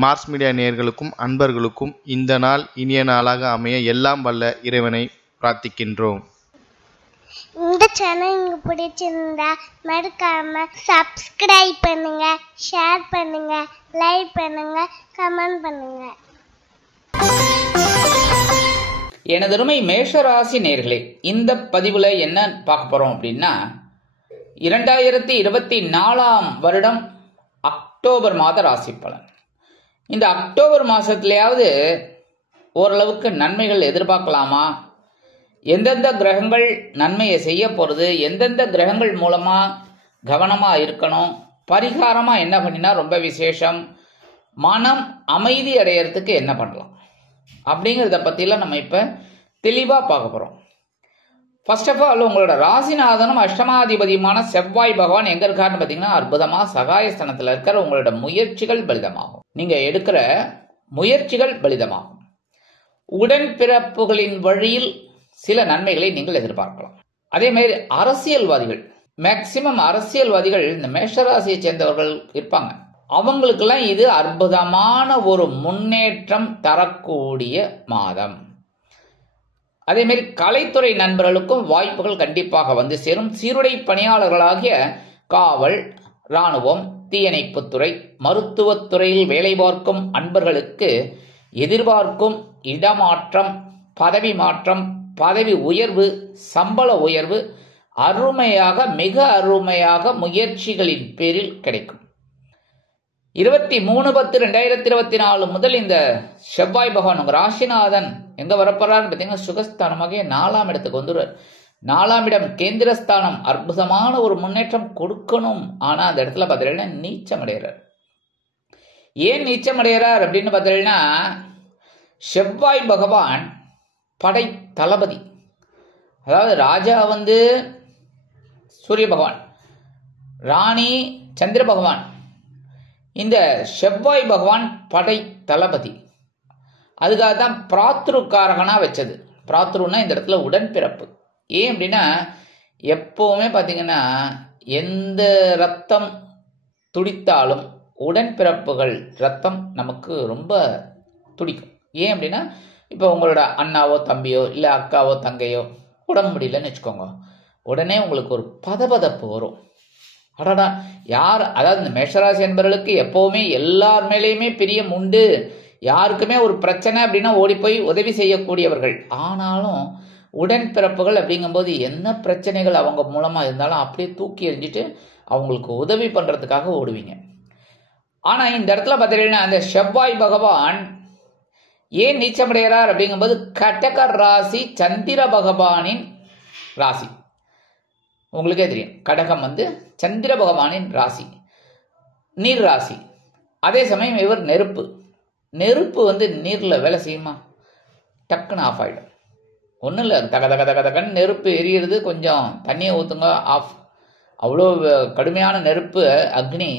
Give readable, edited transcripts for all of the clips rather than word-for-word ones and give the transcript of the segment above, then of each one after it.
Mars media நேயர்களுக்கும் அன்பர்களுக்கும் இந்த நாள் இனிய நாளாக அமைய எல்லாம் வல்ல இறைவனை பிரார்த்திக்கின்றோம். இந்த சேனல் உங்களுக்கு பிடிச்சிருந்தா மறக்காம சப்ஸ்கிரைப் பண்ணுங்க, ஷேர் பண்ணுங்க, லைக் பண்ணுங்க, கமெண்ட் பண்ணுங்க. எனதருமை மேஷராசி நேயர்களே, இந்த பதிவுல என்ன பார்க்க போறோம் அப்படின்னா 2024 வருடம் அக்டோபர் மாத ராசி பலன். இந்த அக்டோபர் மாசத்திலேயாவது ஓரளவுக்கு நன்மைகள் எதிர்பார்க்கலாமா? எந்தெந்த கிரகங்கள் நன்மையை செய்ய போறது, எந்தெந்த கிரகங்கள் மூலமா கவனமா இருக்கணும், பரிகாரமா என்ன பண்ணினா ரொம்ப விசேஷம், மனம் அமைதி அடையறதுக்கு என்ன பண்ணலாம் அப்படிங்கிறத பத்திலாம் நம்ம இப்ப தெளிவா பார்க்க போறோம். ஃபர்ஸ்ட் ஆஃப் ஆல், உங்களோட ராசிநாதனும் அஷ்டமாதிபதியுமான செவ்வாய் பகவான் எங்க இருக்காருன்னு பார்த்தீங்கன்னா அற்புதமா சகாயஸ்தானத்தில் இருக்கிற. உங்களோட முயற்சிகள் பலிதமாகும், நீங்க எடுக்கிற முயற்சிகள் பலிதமாகும். உடன்பிறப்புகளின் வழியில் சில நன்மைகளை நீங்கள் எதிர்பார்க்கலாம். அதே மாதிரி அரசியல்வாதிகள், மேக்சிமம் அரசியல்வாதிகள் இந்த மேஷராசியை சேர்ந்தவர்கள் இருப்பாங்க, அவங்களுக்கெல்லாம் இது அற்புதமான ஒரு முன்னேற்றம் தரக்கூடிய மாதம். அதே மாதிரி கலைத்துறை நண்பர்களுக்கும் வாய்ப்புகள் கண்டிப்பாக வந்து சேரும். சீருடை பணியாளர்களாகிய காவல், இராணுவம், தீயணைப்புத்துறை, மருத்துவத்துறையில் வேலை பார்க்கும் அன்பர்களுக்கு எதிர்பார்க்கும் இடமாற்றம், பதவி மாற்றம், பதவி உயர்வு, சம்பள உயர்வு அருமையாக, மிக அருமையாக முயற்சிகளின் பேரில் கிடைக்கும். 23/10/2024 முதல் இந்த செவ்வாய் பகவான் உங்க ராசிநாதன் எங்க வரப்போறாருன்னு பார்த்தீங்கன்னா சுகஸ்தானமாக 4ஆம் இடத்துக்கு வந்துடுவார். 4ஆம் இடம் கேந்திரஸ்தானம், அற்புதமான ஒரு முன்னேற்றம் கொடுக்கணும். ஆனா அந்த இடத்துல பார்த்தீங்கன்னா நீச்சம் அடைகிறார். ஏன் நீச்சம் அடைகிறார் அப்படின்னு பார்த்தீங்கன்னா, செவ்வாய் பகவான் படை தளபதி. அதாவது ராஜா வந்து சூரிய பகவான், ராணி சந்திர பகவான், இந்த செவ்வாய் பகவான் படை தளபதி. அதுக்காக தான் பிராத்ருக்காரகனா வச்சது. பிராத்ருன்னா இந்த இடத்துல உடன்பிறப்பு. ஏன் அப்படின்னா, எப்பவுமே பார்த்தீங்கன்னா எந்த ரத்தம் துடித்தாலும் உடன்பிறப்புகள் ரத்தம் நமக்கு ரொம்ப துடிக்கும். ஏன் அப்படின்னா, இப்போ உங்களோட அண்ணாவோ தம்பியோ இல்லை அக்காவோ தங்கையோ உடம்பு முடியலன்னு வச்சுக்கோங்க, உடனே உங்களுக்கு ஒரு பதபதப்பு வரும். அடடா, யார், அதாவது இந்த மேஷராசி என்பவர்களுக்கு எப்பவுமே எல்லார் மேலேயுமே பிரியம் உண்டு. யாருக்குமே ஒரு பிரச்சனை அப்படின்னா ஓடி போய் உதவி செய்யக்கூடியவர்கள். ஆனாலும் உடன்பிறப்புகள் அப்படிங்கும்போது என்ன பிரச்சனைகள் அவங்க மூலமா இருந்தாலும் அப்படியே தூக்கி எறிஞ்சிட்டு அவங்களுக்கு உதவி பண்றதுக்காக ஓடுவீங்க. ஆனா இந்த இடத்துல பார்த்தீங்கன்னா அந்த செவ்வாய் பகவான் ஏன் நீச்சமடைகிறார் அப்படிங்கும்போது கடக ராசி சந்திர பகவானின் ராசி. உங்களுக்கே தெரியும், கடகம் வந்து சந்திர பகவானின் ராசி, நீர் ராசி. அதே சமயம் இவர் நெருப்பு. நெருப்பு வந்து நீர்ல வேலை செய்யுமா? டக்குன்னு ஆஃப் ஆயிடும். ஒன்றும் இல்லை, தக தக தக தகன்னு நெருப்பு எரியிறது, கொஞ்சம் தண்ணியை ஊற்றுங்க, ஆஃப். அவ்வளோ கடுமையான நெருப்பு, அக்னி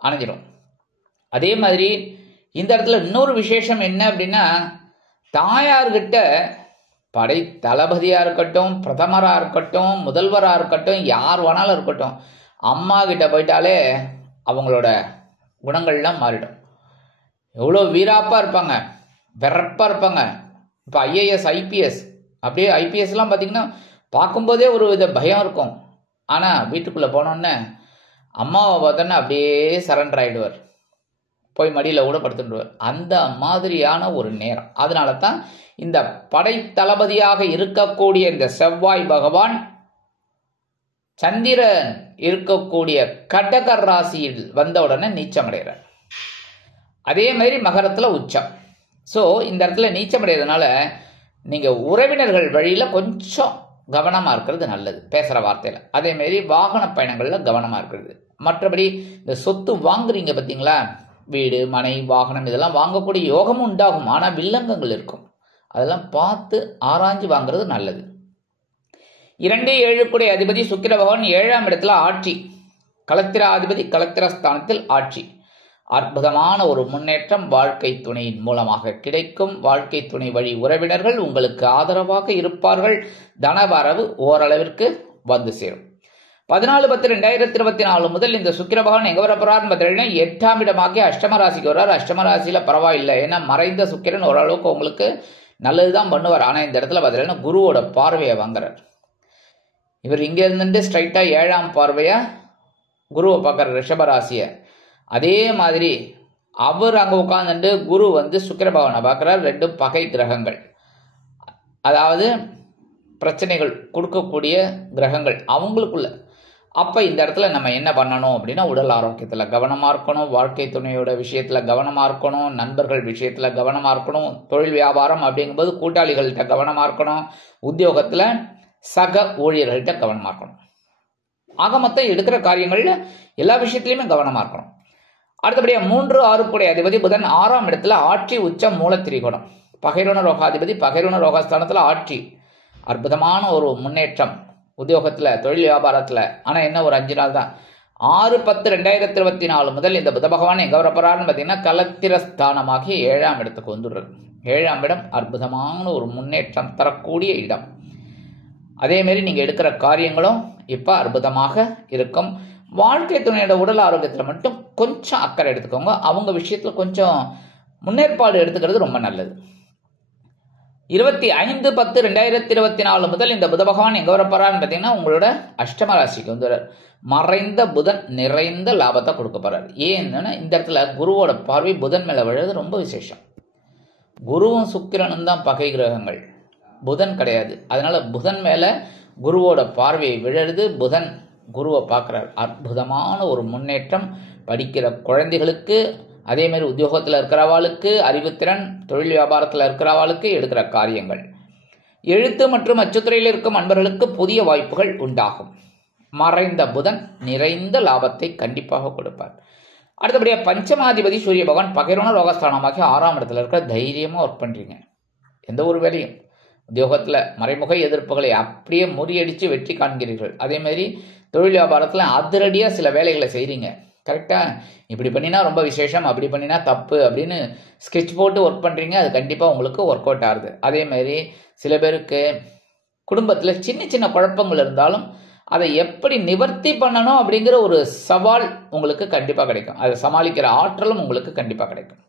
அணைஞ்சிடும். அதே மாதிரி இந்த இடத்துல இன்னொரு விசேஷம் என்ன அப்படின்னா, தாயார்கிட்ட படை தளபதியா இருக்கட்டும், பிரதமரா இருக்கட்டும், முதல்வரா இருக்கட்டும், யார் வேணாலும் இருக்கட்டும், அம்மா கிட்ட போயிட்டாலே அவங்களோட குணங்கள்லாம் மாறிடும். எவ்வளோ வீராப்பா இருப்பாங்க, வெறப்பா இருப்பாங்க. இப்போ ஐஏஎஸ் ஐபிஎஸ், அப்படியே ஐபிஎஸ்லாம் பார்த்தீங்கன்னா பார்க்கும்போதே ஒரு வித பயம் இருக்கும். ஆனால் வீட்டுக்குள்ளே போனோன்னே அம்மாவை பார்த்தோன்னே அப்படியே சரண்டர் ஆகிடுவார், போய் மடியில் கூட படுத்துடுவார். அந்த மாதிரியான ஒரு நேரம். அதனால தான் இந்த படை தளபதியாக இருக்கக்கூடிய இந்த செவ்வாய் பகவான் சந்திரன் இருக்கக்கூடிய கடக ராசியில் வந்த உடனே நீச்சம் அடைகிறார். அதே மாதிரி மகரத்துல உச்சம். ஸோ இந்த இடத்துல நீச்சம் அடைகிறதுனால நீங்க உறவினர்கள் வழியில கொஞ்சம் கவனமா இருக்கிறது நல்லது, பேசுற வார்த்தையில. அதே மாதிரி வாகன பயணங்கள்ல கவனமா இருக்கிறது. மற்றபடி இந்த சொத்து வாங்குறீங்க பார்த்தீங்களா, வீடு மனை வாகனம் இதெல்லாம் வாங்கக்கூடிய யோகமும் உண்டாகும். ஆனால் வில்லங்கங்கள் இருக்கும், அதெல்லாம் பார்த்து ஆராய்ஞ்சு வாங்குறது நல்லது. 2-7 அதிபதி சுக்கிர பகவான் 7ஆம் இடத்துல ஆட்சி, களத்திராதிபதி களத்திரஸ்தானத்தில் ஆட்சி. அற்புதமான ஒரு முன்னேற்றம் வாழ்க்கை துணையின் மூலமாக கிடைக்கும். வாழ்க்கை துணை வழி உறவினர்கள் உங்களுக்கு ஆதரவாக இருப்பார்கள். தனவரவு ஓரளவிற்கு வந்து சேரும். 14/10/2024 முதல் இந்த சுக்கிர பகவான் எங்க வர போறாருன்னு பார்த்தீங்கன்னா 8ஆம் இடமாகி அஷ்டம ராசிக்கு வர்றாரு. அஷ்டம ராசியில பரவாயில்லை, ஏன்னா மறைந்த சுக்கிரன் ஓரளவுக்கு உங்களுக்கு நல்லதுதான் பண்ணுவார். ஆனா இந்த இடத்துல பார்த்தீங்கன்னா குருவோட பார்வையை வாங்குறார். இவர் இங்க இருந்துட்டு ஸ்ட்ரைட்டா 7ஆம் பார்வையா குருவை பார்க்கற ரிஷபராசிய. அதே மாதிரி அவர் அங்க உட்கார்ந்துட்டு குரு வந்து சுக்கிர பகவானை பார்க்கிறார். ரெண்டும் பகை கிரகங்கள், அதாவது பிரச்சனைகள் கொடுக்கக்கூடிய கிரகங்கள் அவங்களுக்குள்ள. அப்ப இந்த இடத்துல நம்ம என்ன பண்ணணும் அப்படின்னா, உடல் ஆரோக்கியத்துல கவனமா இருக்கணும், வாழ்க்கை துணையோட விஷயத்துல கவனமா இருக்கணும், நண்பர்கள் விஷயத்துல கவனமா இருக்கணும், தொழில் வியாபாரம் அப்படிங்கும்போது கூட்டாளிகள்கிட்ட கவனமா இருக்கணும், உத்தியோகத்துல சக ஊழியர்கள்ட்ட கவனமா இருக்கணும். ஆக மொத்தம் எடுக்கிற காரியங்கள்ல எல்லா விஷயத்திலையுமே கவனமா இருக்கணும். அடுத்தபடியா 3, 6 கூடிய அதிபதி புதன் 6ஆம் இடத்துல ஆட்சி உச்சம் மூல திரிகோணம். பகைரோண ரோகாதிபதி பகைரோண ரோகஸ்தானத்துல ஆட்சி. அற்புதமான ஒரு முன்னேற்றம் உத்தியோகத்துல, தொழில் வியாபாரத்துல. ஆனா என்ன ஒரு 5 நாள் தான். 6/10/2024 முதல் இந்த புத பகவான் எங்க வரப்போறாருன்னு பாத்தீங்கன்னா கலத்திரஸ்தானமாகி 7ஆம் இடத்துக்கு வந்துடுறாரு. 7ஆம் இடம் அற்புதமான ஒரு முன்னேற்றம் தரக்கூடிய இடம். அதே மாதிரி நீங்க எடுக்கிற காரியங்களும் இப்ப அற்புதமாக இருக்கும். வாழ்க்கை துணையோட உடல் ஆரோக்கியத்துல மட்டும் கொஞ்சம் அக்கறை எடுத்துக்கோங்க. அவங்க விஷயத்துல கொஞ்சம் முன்னேற்பாடு எடுத்துக்கிறது ரொம்ப நல்லது. 25/10/2024 முதல் இந்த புத பகவான் எங்க வரப்போறாருன்னு பாத்தீங்கன்னா உங்களோட அஷ்டம ராசிக்கு வந்து மறைந்த புதன் நிறைந்த லாபத்தை கொடுக்க போறாரு. ஏன்னா இந்த இடத்துல குருவோட பார்வை புதன் மேல விழுறது ரொம்ப விசேஷம். குருவும் சுக்கிரனும் தான் பகை கிரகங்கள், புதன் கிடையாது. அதனால புதன் மேல குருவோட பார்வையை விழுது. புதன் குருவை பார்க்கிறார். அற்புதமான ஒரு முன்னேற்றம் படிக்கிற குழந்தைகளுக்கு, அதே மாதிரி உத்தியோகத்தில் இருக்கிறவாளுக்கு, அறிவுத்திறன், தொழில் வியாபாரத்தில் இருக்கிறவாளுக்கு, எடுக்கிற காரியங்கள், எழுத்து மற்றும் அச்சுத்துறையில் இருக்கும் அன்பர்களுக்கு புதிய வாய்ப்புகள் உண்டாகும். மறைந்த புதன் நிறைந்த லாபத்தை கண்டிப்பாக கொடுப்பார். அடுத்தபடியா பஞ்சமாதிபதி சூரிய பகவான் பகைரோண ரோகஸ்தானமாகி 6ஆம் இடத்துல இருக்க. தைரியமா ஒர்க் பண்றீங்க. எந்த ஒரு வேலையும் உத்தியோகத்துல மறைமுக எதிர்ப்புகளை அப்படியே முறியடிச்சு வெற்றி காண்கிறீர்கள். அதே மாதிரி தொழில் வியாபாரத்துல அதிரடியா சில வேலைகளை செய்றீங்க. கரெக்டா, இப்படி பண்ணினா ரொம்ப விசேஷம், அப்படி பண்ணினா தப்பு அப்படின்னு ஸ்கெட்ச் போட்டு ஒர்க் பண்றீங்க. அது கண்டிப்பா உங்களுக்கு ஒர்க் அவுட் ஆகுது. அதே மாதிரி சில பேருக்கு குடும்பத்துல சின்ன சின்ன குழப்பங்கள் இருந்தாலும் அதை எப்படி நிவர்த்தி பண்ணணும் அப்படிங்கிற ஒரு சவால் உங்களுக்கு கண்டிப்பா கிடைக்கும். அதை சமாளிக்கிற ஆற்றலும் உங்களுக்கு கண்டிப்பா கிடைக்கும்.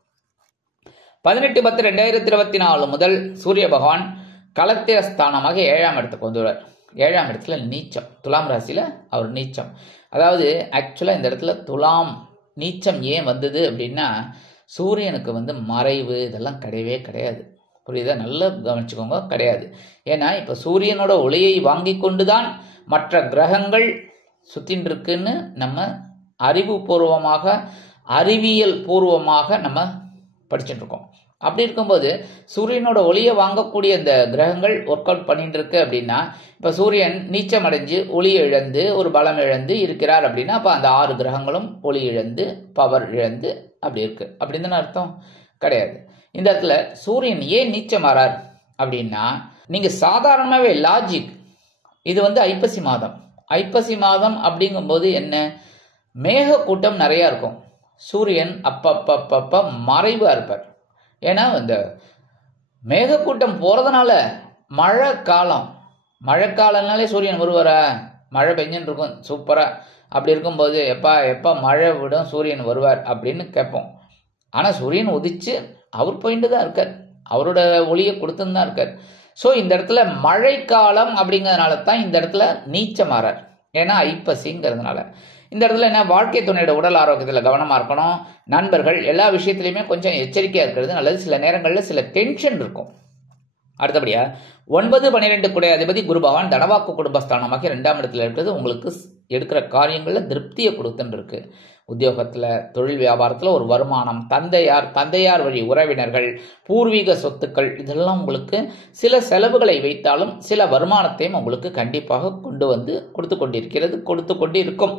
18/10/2024 முதல் சூரிய பகவான் கலத்திரஸ்தானமாக 7ஆம் இடத்துக்கு வந்துள்ளார். 7ஆம் இடத்துல நீச்சம். துலாம் ராசியில அவர் நீச்சம். அதாவது ஆக்சுவலா இந்த இடத்துல துலாம் நீச்சம் ஏன் வந்தது அப்படின்னா, சூரியனுக்கு வந்து மறைவு இதெல்லாம் கிடையவே கிடையாது. புரியுதா? நல்லா கவனிச்சுக்கோங்க, கிடையாது. ஏன்னா இப்ப சூரியனோட ஒளியை வாங்கி கொண்டுதான் மற்ற கிரகங்கள் சுத்தின்னு இருக்குன்னு நம்ம அறிவுபூர்வமாக, அறிவியல் பூர்வமாக நம்ம படிச்சுட்டு இருக்கோம். அப்படி இருக்கும்போது சூரியனோட ஒளியை வாங்கக்கூடிய இந்த கிரகங்கள் ஒர்க் அவுட் பண்ணிட்டு இருக்கு அப்படின்னா, இப்ப சூரியன் நீச்சம் அடைஞ்சு ஒளி இழந்து ஒரு பலம் இழந்து இருக்கிறார் அப்படின்னா, அப்ப அந்த 6 கிரகங்களும் ஒளி இழந்து பவர் இழந்து அப்படி இருக்கு அப்படின்னு அர்த்தம் கிடையாது. இந்த இடத்துல சூரியன் ஏன் நீச்சம் ஆறார் அப்படின்னா, நீங்க சாதாரணமாவே லாஜிக், இது வந்து ஐப்பசி மாதம். ஐப்பசி மாதம் அப்படிங்கும்போது என்ன, மேக கூட்டம் நிறைய இருக்கும். சூரியன் அப்பப்ப மறைவா இருப்பார். ஏன்னா இந்த மேகக்கூட்டம் போறதுனால மழைக்காலம்னாலே சூரியன் வருவாரா, மழை பெஞ்சுன்னு இருக்கும் சூப்பரா. அப்படி இருக்கும்போது எப்ப மழை விடும் சூரியன் வருவார் அப்படின்னு கேட்போம். ஆனா சூரியன் உதிச்சு அவர் போயிட்டு தான் இருக்கார், அவரோட ஒளியை கொடுத்துன்னு தான் இருக்கார். ஸோ இந்த இடத்துல மழைக்காலம் அப்படிங்கிறதுனால தான் இந்த இடத்துல நீச்சம் மாறார். ஏன்னா ஐப்பசிங்கிறதுனால. இந்த இடத்துல என்ன, வாழ்க்கை துணையோட உடல் ஆரோக்கியத்தில் கவனமா இருக்கணும். நண்பர்கள் எல்லா விஷயத்திலையுமே கொஞ்சம் எச்சரிக்கையா இருக்கிறது நல்லது. சில நேரங்களில் சில டென்ஷன் இருக்கும். அடுத்தபடியா 9, 12 கூடிய அதிபதி குரு பகவான் தனவாக்கு குடும்பஸ்தானமாக 2ஆம் இடத்துல இருக்கிறது. உங்களுக்கு எடுக்கிற காரியங்கள்ல திருப்தியை கொடுத்துன்னு இருக்கு. உத்தியோகத்துல, தொழில் வியாபாரத்துல ஒரு வருமானம், தந்தையார் வழி உறவினர்கள், பூர்வீக சொத்துக்கள், இதெல்லாம் உங்களுக்கு சில செலவுகளை வைத்தாலும் சில வருமானத்தையும் உங்களுக்கு கண்டிப்பாக கொண்டு வந்து கொடுத்து கொண்டிருக்கும்.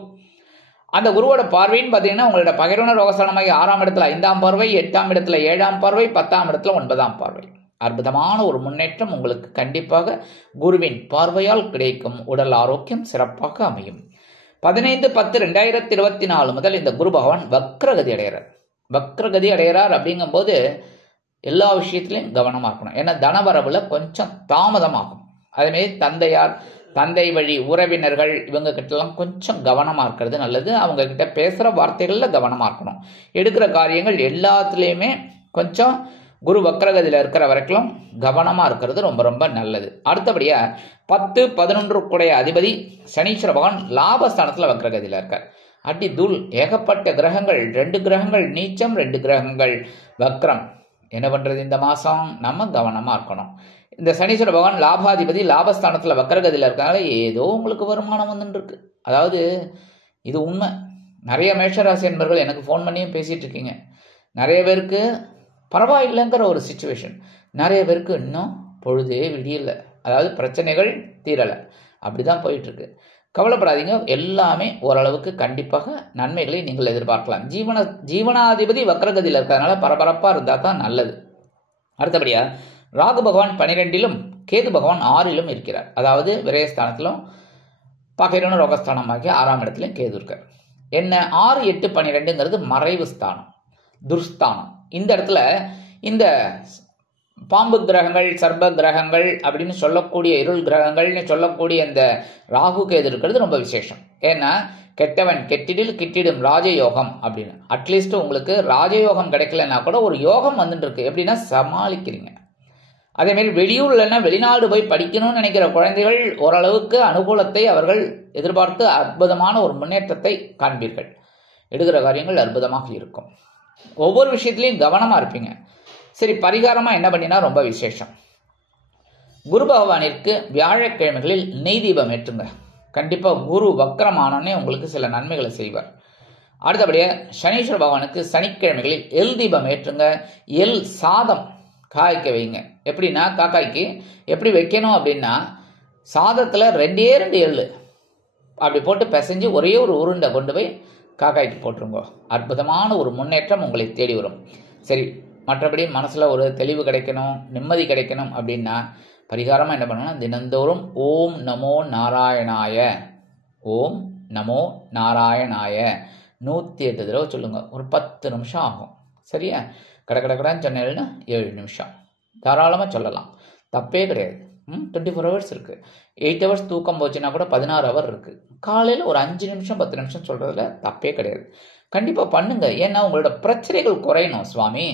அந்த குருவோட பார்வைன்னு பார்த்தீங்கன்னா உங்களோட பகைரோண ரோகஸ்தானமாக 6ஆம் இடத்துல 5ஆம் பார்வை, 8ஆம் இடத்துல 7ஆம் பார்வை, 10ஆம் இடத்துல 9ஆம் பார்வை. அற்புதமான ஒரு முன்னேற்றம் உங்களுக்கு கண்டிப்பாக குருவின் பார்வையால் கிடைக்கும். உடல் ஆரோக்கியம் சிறப்பாக அமையும். 15/10/2024 முதல் இந்த குரு பகவான் வக்ரகதி அடைகிறார். அப்படிங்கும் போது எல்லா விஷயத்திலையும் கவனமா இருக்கணும். ஏன்னா தனவரவுல கொஞ்சம் தாமதமாகும். அதே மாதிரி தந்தை வழி உறவினர்கள் இவங்க கிட்டலாம் கொஞ்சம் கவனமாக இருக்கிறது நல்லது. அவங்க கிட்ட பேசுகிற வார்த்தைகளில் கவனமாக இருக்கணும். எடுக்கிற காரியங்கள் எல்லாத்துலேயுமே கொஞ்சம் குரு வக்ரகதியில் இருக்கிற வரைக்கும் கவனமாக இருக்கிறது ரொம்ப ரொம்ப நல்லது. அடுத்தபடியாக 10, 11 கூடைய அதிபதி சனீஸ்வர பகவான் லாபஸ்தானத்தில் வக்ரகதியில் இருக்கார். அடி தூள் ஏகப்பட்ட கிரகங்கள், 2 கிரகங்கள் நீச்சம், 2 கிரகங்கள் வக்ரம். என்ன பண்ணுறது இந்த மாதம்? நம்ம கவனமாக இருக்கணும். இந்த சனீஸ்வர பகவான் லாபாதிபதி லாபஸ்தானத்தில் வக்ரகதியில் இருக்கிறனால ஏதோ உங்களுக்கு வருமானம் வந்துருக்கு. அதாவது இது உண்மை. நிறைய மேஷராசி என்பர்கள் எனக்கு ஃபோன் பண்ணியும் பேசிகிட்டு இருக்கீங்க. நிறைய பேருக்கு பரவாயில்லைங்கிற ஒரு சிச்சுவேஷன், நிறைய பேருக்கு இன்னும் பொழுதே விடியலை, அதாவது பிரச்சனைகள் தீரலை, அப்படி தான் போயிட்டுருக்கு. கவலைப்படாதீங்க, எல்லாமே ஓரளவுக்கு கண்டிப்பாக நன்மைகளை நீங்கள் எதிர்பார்க்கலாம். ஜீவனாதிபதி வக்ரகதியில் இருக்கிறதுனால பரபரப்பாக இருந்தால் தான் நல்லது. அடுத்தபடியாக ராகு பகவான் 12லும் கேது பகவான் 6லும் இருக்கிறார். அதாவது விரயஸ்தானத்திலும் பகைரன ரோகஸ்தானம் ஆகிய 6ஆம் இடத்துலையும் கேது இருக்கார். என்ன 6, 8, 12ங்கிறது மறைவு ஸ்தானம், துர்ஸ்தானம். இந்த இடத்துல இந்த பாம்பு கிரகங்கள், சர்ப கிரகங்கள் அப்படின்னு சொல்லக்கூடிய இருள் கிரகங்கள்னு சொல்லக்கூடிய இந்த ராகு கேது இருக்கிறது ரொம்ப விசேஷம். ஏன்னா கெட்டவன் கெட்டிடில் கிட்டிடும் ராஜயோகம் அப்படின்னு. அட்லீஸ்ட் உங்களுக்கு ராஜயோகம் கிடைக்கலன்னா கூட ஒரு யோகம் வந்துட்டு இருக்கு. எப்படின்னா சமாளிக்கிறீங்க. அதேமாரி வெளியூர்லன்னா வெளிநாடு போய் படிக்கணும்னு நினைக்கிற குழந்தைகள் ஓரளவுக்கு அனுகூலத்தை அவர்கள் எதிர்பார்த்து அற்புதமான ஒரு முன்னேற்றத்தை காண்பீர்கள். எடுக்கிற காரியங்கள் அற்புதமாக இருக்கும். ஒவ்வொரு விஷயத்திலையும் கவனமாக இருப்பீங்க. சரி, பரிகாரமாக என்ன பண்ணினா ரொம்ப விசேஷம்? குரு பகவானிற்கு வியாழக்கிழமைகளில் நெய் தீபம் ஏற்றுங்க. கண்டிப்பாக குரு வக்ரமானோன்னே உங்களுக்கு சில நன்மைகளை செய்வார். அடுத்தபடியாக சனீஸ்வர பகவானுக்கு சனிக்கிழமைகளில் எல் தீபம் ஏற்றுங்க. எல் சாதம் காய்க்க வைங்க. எப்படின்னா காக்காய்க்கு எப்படி வைக்கணும் அப்படின்னா, சாதத்தில் 2 எள்ளு அப்படி போட்டு பிசைஞ்சு ஒரே ஒரு உருண்டை கொண்டு போய் காக்காய்க்கு போட்டுருங்க. அற்புதமான ஒரு முன்னேற்றம் உங்களை தேடி வரும். சரி, மற்றபடி மனசில் ஒரு தெளிவு கிடைக்கணும், நிம்மதி கிடைக்கணும் அப்படின்னா பரிகாரமாக என்ன பண்ணணும்னா, தினந்தோறும் ஓம் நமோ நாராயணாய, ஓம் நமோ நாராயணாய 108 தடவை சொல்லுங்க. ஒரு 10 நிமிஷம் ஆகும். சரியா? கடக்கடான்னு சொன்னேன்னா 7 நிமிஷம் தாராளமாக சொல்லலாம், தப்பே கிடையாது. 24 ஹவர்ஸ் இருக்குது. 8 ஹவர்ஸ் தூக்கம் போச்சுன்னா கூட 16 ஹவர் இருக்குது. காலையில் ஒரு 5 நிமிஷம் 10 நிமிஷம் சொல்கிறதுல தப்பே கிடையாது. கண்டிப்பாக பண்ணுங்க. ஏன்னா உங்களோட பிரச்சனைகள் குறையணும். சுவாமி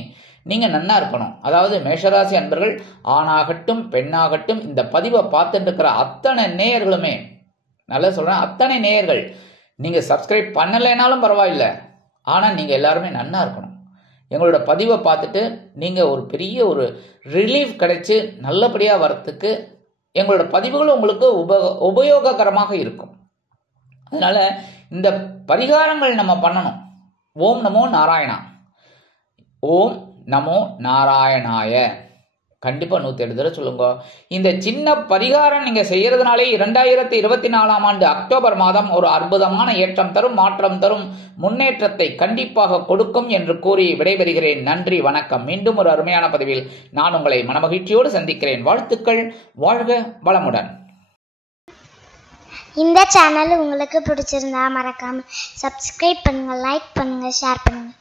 நீங்கள் நன்னா இருக்கணும். அதாவது மேஷராசி அன்பர்கள் ஆணாகட்டும் பெண்ணாகட்டும் இந்த பதிவை பார்த்துட்டு இருக்கிற அத்தனை நேயர்களுமே, நல்லா சொல்கிறேன், அத்தனை நேயர்கள் நீங்கள் சப்ஸ்கிரைப் பண்ணலைனாலும் பரவாயில்லை, ஆனால் நீங்கள் எல்லாருமே நன்னா இருக்கணும். எங்களோட பதிவை பார்த்துட்டு நீங்கள் ஒரு பெரிய ஒரு ரிலீஃப் கிடைச்சி நல்லபடியாக வரத்துக்கு எங்களோட பதிவுகள் உங்களுக்கு உபயோககரமாக இருக்கும். அதனால இந்த பரிகாரங்கள் நம்ம பண்ணணும். ஓம் நமோ நாராயணா, ஓம் நமோ நாராயணாய கண்டிப்பாக 107 தடவை சொல்லுங்க. இந்த சின்ன பரிகாரம் நீங்கள் செய்யறதுனாலே 2024ஆம் ஆண்டு அக்டோபர் மாதம் ஒரு அற்புதமான ஏற்றம் தரும், மாற்றம் தரும், முன்னேற்றத்தை கண்டிப்பாக கொடுக்கும் என்று கூறி விடைபெறுகிறேன். நன்றி, வணக்கம். மீண்டும் ஒரு அருமையான பதிவில் நான் உங்களை மனமகிழ்ச்சியோடு சந்திக்கிறேன். வாழ்த்துக்கள். வாழ்க வளமுடன். இந்த சேனல் உங்களுக்கு பிடிச்சிருந்தா மறக்காம சப்ஸ்கிரைப் பண்ணுங்க, லைக் பண்ணுங்க, ஷேர் பண்ணுங்க.